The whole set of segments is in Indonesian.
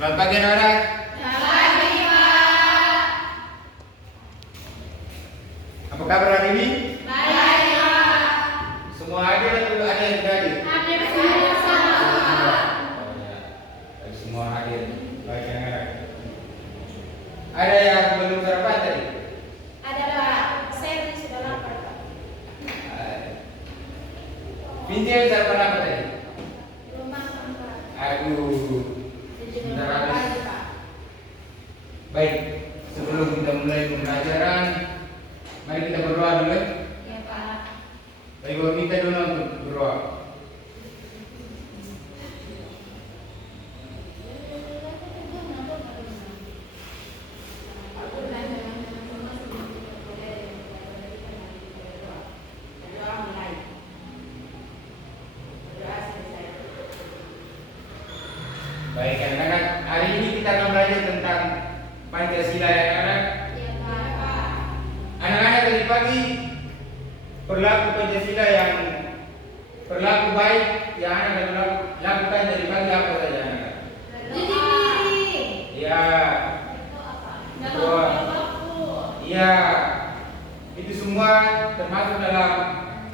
Selamat pagi anak-anak. Selamat pagi, Pak. Apa kabar hari ini? Baik, Pak. Semua hadir atau ada yang tidak hadir? Hadir bersama, Pak. Semua hadir. Baik anak-anak. Ada yang belum sarapan tadi? Ada, Pak. Saya sudah lapar, Pak. Binti sarapan apa tadi? Belum makan, Pak. Aduh. Sebentar Sebentar habis. lagi, Pak. Baik, sebelum kita mulai pembelajaran, mari kita berdoa dulu. Iya, Pak. Baik, Bapak minta dulu untuk berdoa. Baik anak-anak, hari ini kita akan belajar tentang Pancasila ya anak-anak. Iya, Pak. Anak-anak tadi pagi perilaku Pancasila yang perilaku baik yang anak akan lakukan tadi pagi apa saja anak-anak? Cuci piring. Ya, Dalam waktu. iya, itu semua termasuk dalam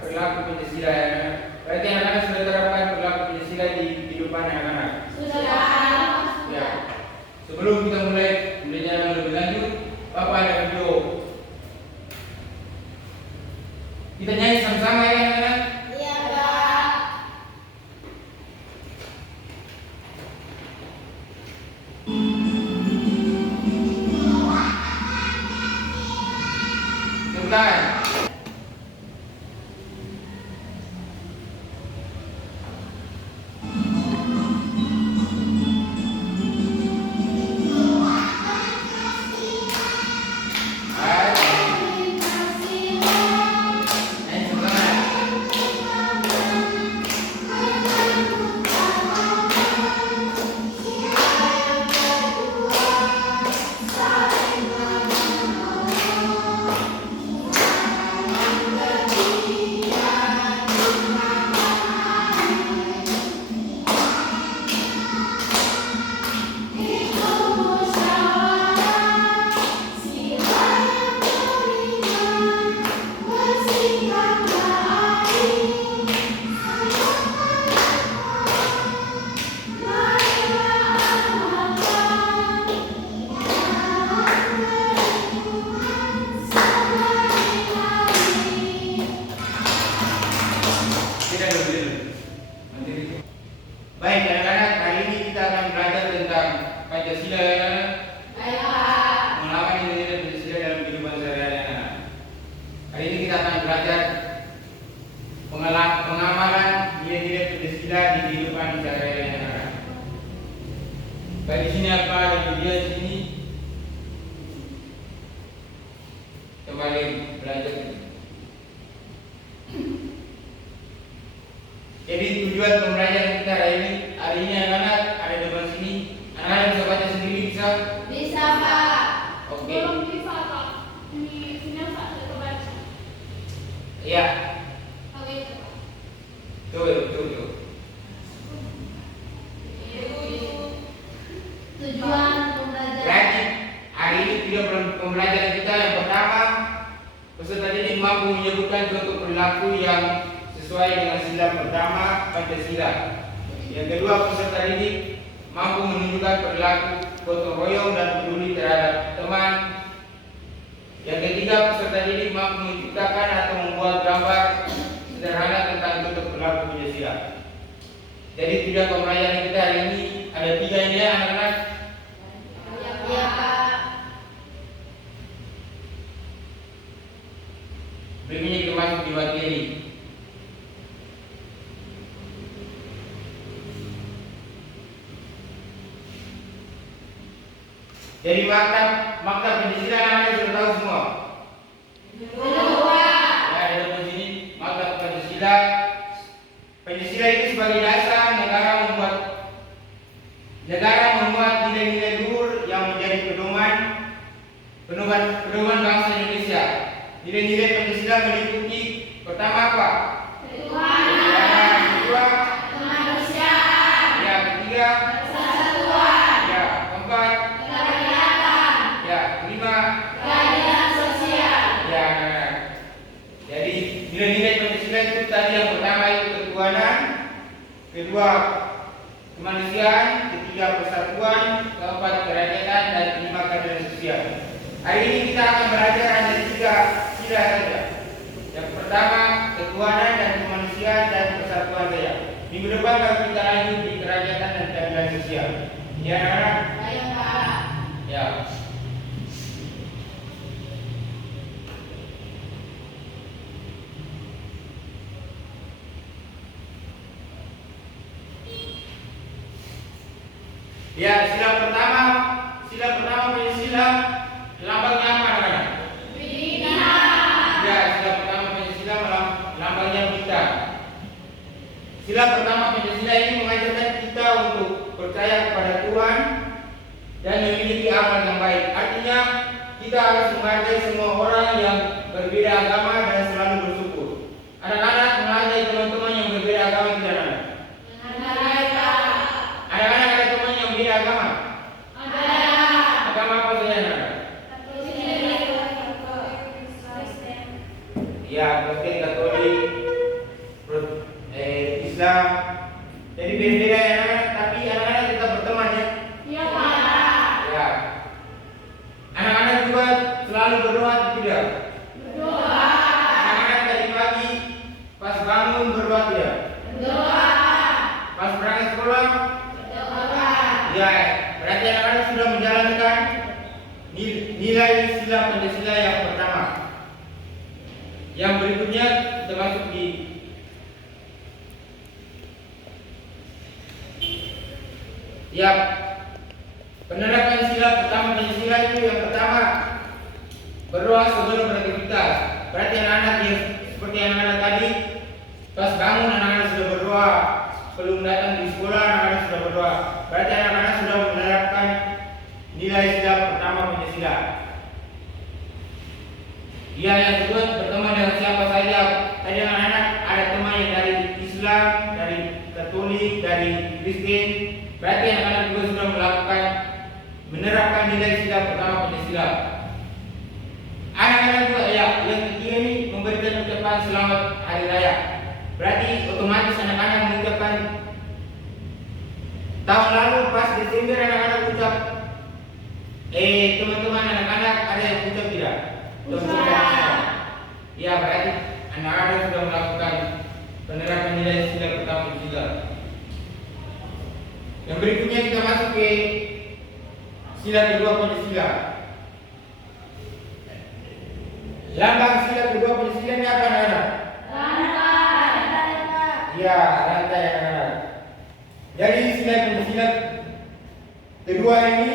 perilaku Pancasila ya anak-anak. Berarti anak-anak sudah terapkan perilaku Pancasila di kehidupan anak-anak. Sudah. Ya. Sebelum kita mulai pembelajaran lebih lanjut, Bapak ada video. Kita nyanyi sama-sama ya anak-anak. Iya, Pak. Sebentar. Tidak dulu. Baik anak-anak, hari ini kita akan belajar tentang Pancasila ya anak-anak. Baik, Pak. Mengelawan nilai-nilai Pancasila dalam kehidupan sehari-hari anak-anak. Hari ini kita akan belajar pengamalan nilai-nilai Pancasila di kehidupan sehari-hari anak-anak. Baik, di sini apa ada video di sini. Kembali belajar. Jadi tujuan pembelajaran kita hari ini anak-anak ada di depan sini. Anak-anak bisa baca sendiri bisa? Bisa, Pak. Oke. Belum bisa, Pak. Ini sini Pak saya baca. Iya. Oke, Pak. Tuh. Tujuan pembelajaran. Berarti hari ini tujuan pembelajaran kita yang pertama, peserta didik mampu menyebutkan contoh perilaku yang sesuai dengan sila pertama Pancasila. Yang kedua, peserta didik mampu menunjukkan perilaku gotong royong dan peduli terhadap teman. Yang ketiga, peserta didik mampu menciptakan atau membuat gambar sederhana tentang contoh perilaku Pancasila. Jadi tujuan pembelajaran kita hari ini ada 3 ini ya anak-anak. Iya, Pak. Berikutnya kita masuk di materi. Jadi makna Pancasila anak-anak sudah tahu semua. Belum, Pak. Ya, ada di sini makna Pancasila. Pancasila itu sebagai dasar negara membuat nilai-nilai luhur yang menjadi pedoman bangsa Indonesia. Nilai-nilai Pancasila meliputi pertama apa? Tuhan. Kedua, Kemanusiaan. yang ketiga, Persatuan. ya kedua kemanusiaan, ketiga persatuan, keempat kerakyatan, dan kelima keadilan sosial. Hari ini kita akan belajar hanya 3 sila saja. Yang pertama ketuhanan dan kemanusiaan dan persatuan saja. Minggu depan kalau kita lanjut di kerakyatan dan keadilan sosial. Ya anak-anak? Saya Pak. Ya. Ya, sila pertama punya sila lambangnya apa anak-anak? Bintang. Ya, sila pertama punya sila lambangnya bintang. Sila pertama punya sila ini mengajarkan kita untuk percaya kepada Tuhan dan memiliki amal yang baik. Artinya kita harus menghargai semua orang yang berbeda agama dan selalu bersyukur. Anak-anak menghargai teman-teman yang berbeda agama tidak anak? Anak-anak ada teman yang beda agama? Agama apa saja anak-anak? Ya, Kristen, Katolik, Islam. Jadi beda-beda ya anak-anak, tapi anak-anak tetap berteman ya? Iya Pak. Ya. Anak-anak juga selalu berdoa atau tidak? Berdoa. Anak-anak tadi pagi pas bangun berdoa tidak? Berdoa. Pas berangkat sekolah? Berdoa. Ya, berarti anak-anak sudah menjalankan nilai sila Pancasila yang pertama. Yang berikutnya kita masuk di penerapan sila pertama Pancasila itu yang pertama berdoa sebelum beraktivitas. Berarti anak-anak yang seperti anak-anak tadi pas bangun anak-anak sudah berdoa, sebelum datang di sekolah anak-anak sudah berdoa. Berarti anak-anak sudah menerapkan nilai sila pertama Pancasila. Ya, yang kedua berteman dengan siapa saja. Tadi anak-anak ada teman yang dari Islam, dari Katolik, dari Kristen. Berarti anak-anak juga sudah menerapkan nilai sila pertama Pancasila. Anak-anak juga ya, yang ketiga ini memberikan ucapan selamat hari raya. Berarti otomatis anak-anak mengucapkan tahun lalu pas Desember anak-anak ucap teman-teman anak-anak ada yang ucap tidak? Ya, berarti anak-anak sudah melakukan penerapan nilai sila pertama Pancasila. Yang berikutnya kita masuk ke sila kedua Pancasila. Lambang sila kedua Pancasila ini apa anak-anak? Rantai. Ya, rantai anak-anak. Jadi sila Pancasila kedua ini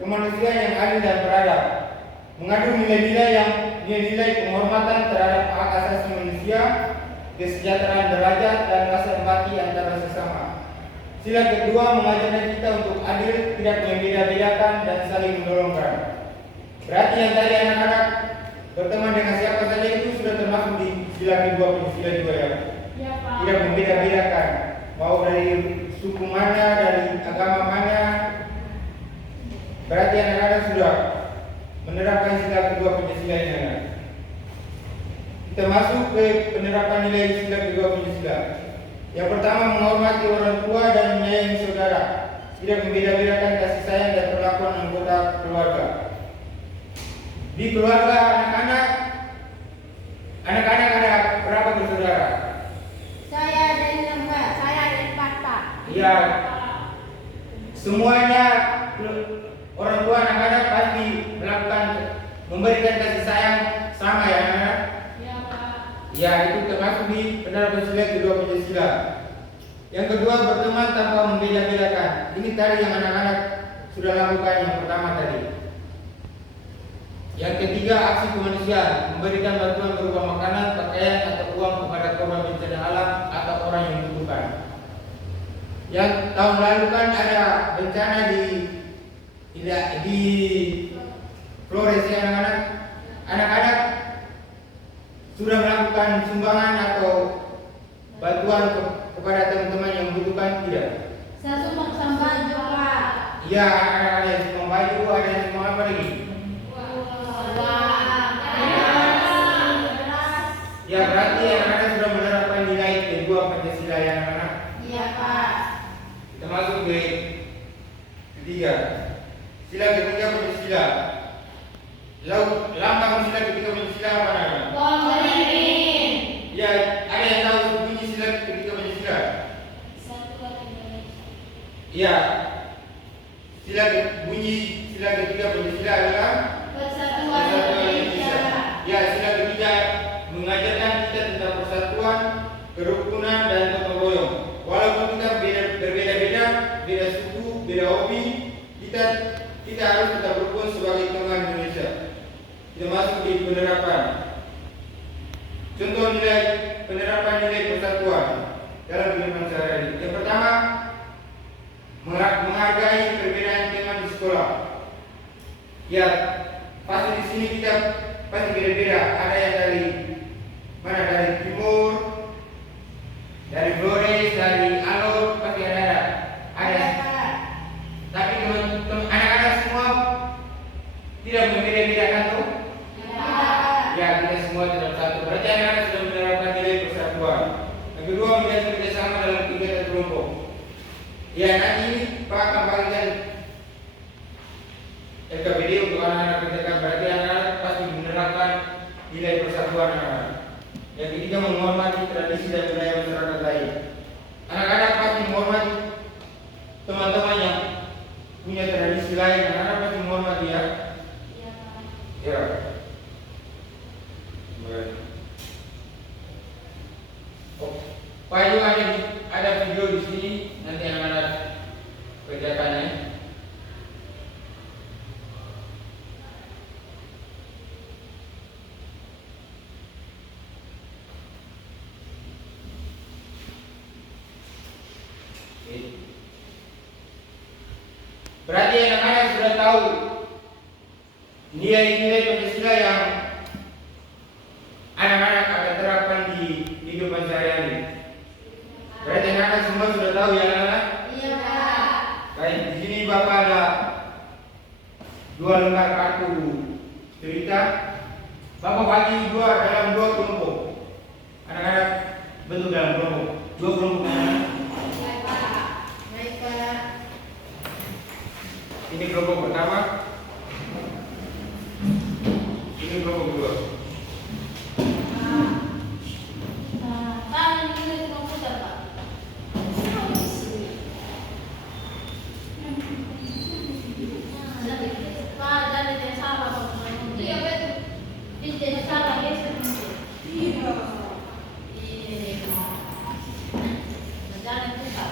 kemanusiaan yang adil dan beradab, mengandung nilai-nilai penghormatan terhadap hak asasi manusia, kesejahteraan derajat dan rasa empati antara sesama. Sila kedua mengajarkan kita untuk adil, tidak membeda-bedakan dan saling menolongkan. Berarti yang tadi anak-anak berteman dengan siapa saja itu sudah termasuk di sila kedua Pancasila juga ya. Iya Pak. Tidak membeda-bedakan, mau dari suku mana, dari agama mana. Berarti anak-anak sudah menerapkan sila kedua Pancasila ini anak. Kita masuk ke penerapan nilai sila kedua Pancasila. Yang pertama menghormati orang tua dan menyayangi saudara, tidak membeda-bedakan kasih sayang dan perlakuan anggota keluarga. Di keluarga anak-anak ada berapa bersaudara? Saya dan Mbak. Saya dan Pak. Ya, semuanya orang tua anak-anak pasti memberikan kasih sayang sama ya anak-anak. Iya Pak. Ya, itu termasuk di penerapan sila kedua Pancasila. Yang kedua berteman tanpa membeda-bedakan. Ini tadi yang anak-anak sudah lakukan yang pertama tadi. Yang ketiga aksi kemanusiaan, memberikan bantuan berupa makanan, pakaian atau uang kepada korban bencana alam atau orang yang membutuhkan. Yang tahun lalu kan ada bencana di Flores ya anak-anak. Anak-anak sudah melakukan sumbangan atau bantuan kepada teman-teman yang membutuhkan tidak? Saya sumbang baju Pak. Iya, ada yang sumbang baju, ada yang sumbang apa lagi? Ya, berarti anak-anak sudah menerapkan nilai kedua Pancasila ya anak-anak. Iya Pak. masuk ke ketiga. Sila ketiga Pancasila. Lambang sila ketiga Pancasila apa nama? Pemimpin. Ya, ada yang tahu bunyi sila ketiga Pancasila? Kesatuan Indonesia. Ya. Bunyi sila ketiga Pancasila adalah Persatuan Indonesia. Ya, sila ketiga mengajarkan kita tentang persatuan, kerukunan dan gotong royong. Walaupun kita berbeda-beda, beda suku, beda hobi, kita harus tetap rukun sebagai teman Indonesia. Kita masuk di penerapan. Contoh penerapan nilai persatuan dalam kehidupan sehari-hari. Yang pertama, menghargai perbedaan teman di sekolah. Ya, pasti di sini kita pasti beda-beda. Ada yang dari mana? Dari timur, dari Flores, dari Alor, pasti ada. Tapi teman-teman anak-anak semua tidak membeda-bedakan tuh. Ya, kita semua dalam satu. Berarti anak-anak sudah menerapkan nilai persatuan. Yang kedua, menjadi kerjasama dalam kegiatan kelompok. Ya, nanti ini Pak akan bagikan LKPD untuk anak-anak kerjakan. Berarti anak-anak pasti menerapkan nilai persatuan anak-anak. Yang ketiga, menghormati tradisi dan budaya masyarakat lain. Anak-anak pasti menghormati teman-teman yang punya tradisi lain. Anak-anak pasti menghormati ya. Ya. Pak Yu ada video di sini, nanti anak-anak kerjakannya. Berarti anak-anak sudah tahu nilai-nilai Pancasila yang anak-anak akan terapkan di kehidupan sehari-hari. Berarti anak-anak semua sudah tahu ya anak-anak? Iya, Pak. Baik, di sini Bapak ada 2 lembar kartu cerita. Bapak bagi dalam 2 kelompok. Anak-anak bentuk dalam kelompok. 2 kelompok anak-anak. Baik, Pak. Baik, Pak. Ini kelompok pertama. Ini kelompok kedua. Pak, ini komputer, Pak. Pak, jangan tidak salah, Pak. Iya, betul. Tidak salah, ya, iya. Jangan lupa.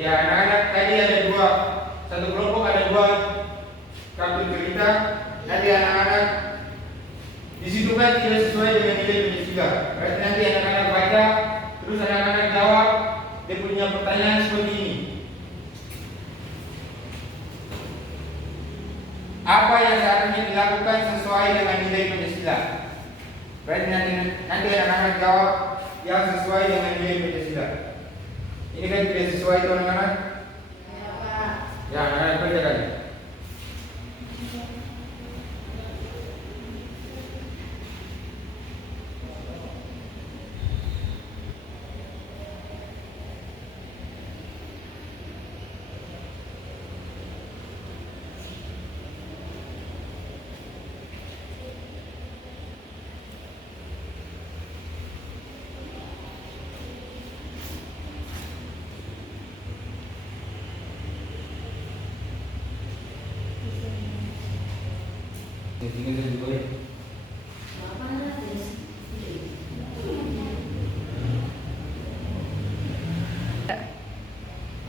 Ya, anak-anak tadi ada 2. Satu kelompok ada 2 kartu cerita. Nanti anak-anak di situ kan tidak sesuai dengan nilai Pancasila. Berarti nanti anak-anak baca, terus anak-anak jawab. Dia punya pertanyaan seperti ini. Apa yang seharusnya dilakukan sesuai dengan nilai Pancasila? Berarti nanti anak-anak jawab yang sesuai dengan nilai Pancasila. Ini kan tidak sesuai itu anak-anak? Ya, Pak. Ya, anak-anak kerjakan.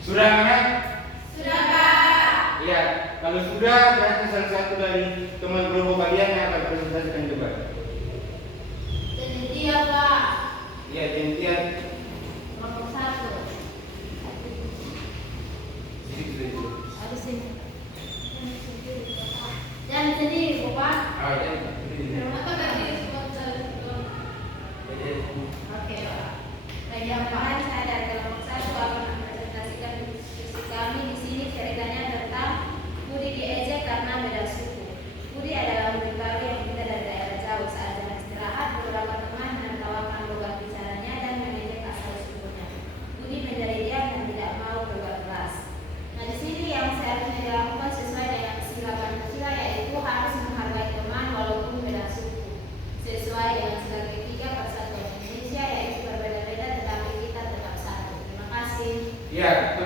Sudah anak? Sudah, Pak. Iya. Kalau sudah, berarti salah satu dari teman kelompok kalian yang akan presentasikan coba. Iya, Pak. Iya, gantian. Kelompok 1. Sedikit. Harus ini. Jangan sendiri, Bapak. Ah, ya. Atau ganti sponsor. Oke, Pak. Bagi apaan saya dari kelompok 1 akan mempresentasikan diskusi kami di sini ceritanya tentang Budi diejek karena beda suku. Budi adalah murid baru yang kita dari daerah jauh. Saat jam istirahat, beberapa teman menertawakan logat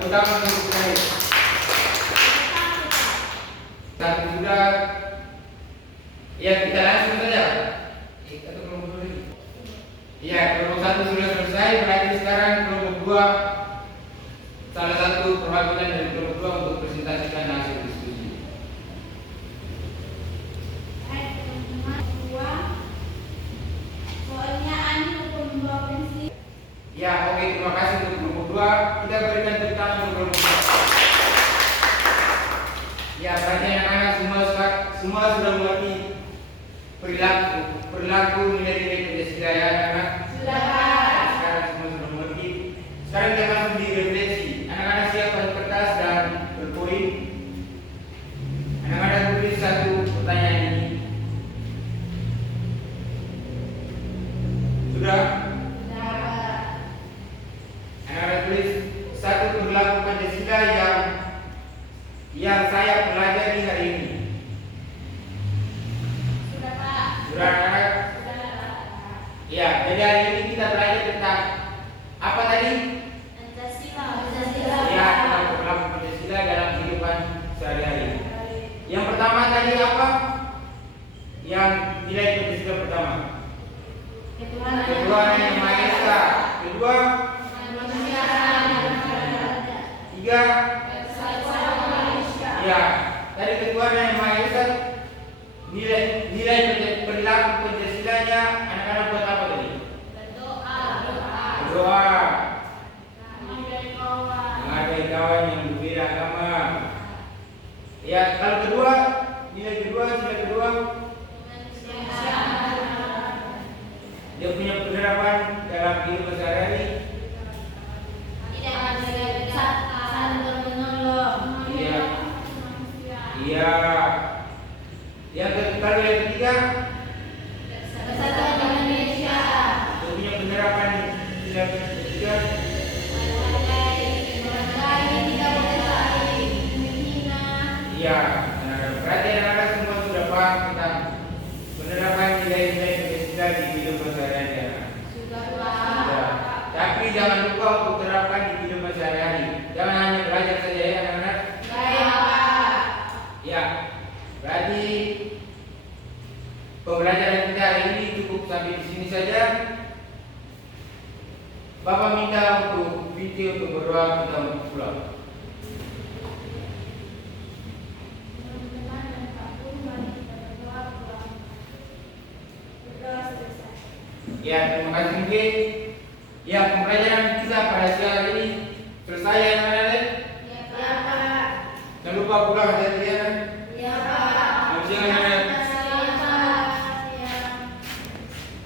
tepuk tangan untuk saya. Satu sudah. Ya, kita langsung saja. Atau kelompok dua lagi. Ya, kelompok satu sudah selesai. Berarti sekarang kelompok dua, salah satu perwakilan dari kelompok dua untuk presentasikan hasil diskusi. Ya, oke, terima kasih untuk kelompok dua. Kita berikan tepuk tangan untuk kelompok dua. Ya, berarti anak-anak semua sudah mengerti perilaku nilai-nilai Pancasila ya anak-anak. Sudah, Pak. Sekarang semua sudah mengerti. Sekarang kita langsung direfleksi. Anak-anak siapkan kertas dan berpoin. Anak-anak tulis satu pertanyaan ini. Sudah? Anak-anak tulis satu perilaku Pancasila yang saya pelajari hari ini. Sudah, Pak. Sudah anak-anak? Ya, jadi hari ini kita belajar tentang apa tadi? Pancasila. Ya, tentang perilaku Pancasila dalam kehidupan sehari-hari. Yang pertama tadi apa? Yang nilai Pancasila pertama. Ketuhanan yang Maha Esa. Kedua, tiga. Ya, tadi ketuhanan yang Maha Esa. Nilai perilaku Pancasilanya anak-anak buat apa tadi? Berdoa. Menghargai kawan yang berbeda agama. Ya, kalau kedua, nilai kedua, dia punya penerapan dalam kehidupan sehari-hari. Iya. Kalau yang ketiga, dia punya penerapan dalam ketiga. Iya. Berarti anak-anak semua sudah paham tentang penerapan nilai-nilai Pancasila di kehidupan sehari-hari. Sudah. Tapi jangan lupa untuk terapkan di kehidupan sehari-hari. Jangan hanya belajar saja ya anak-anak. Ya. Berarti pembelajaran kita hari ini cukup sampai di sini saja. Bapak minta untuk video untuk berdoa kita untuk pulang. Ya, terima kasih mungkin. Ya, pembelajaran kita pada siang hari ini selesai ya anak-anak. Ya, Pak. Jangan lupa pulang hati-hati ya.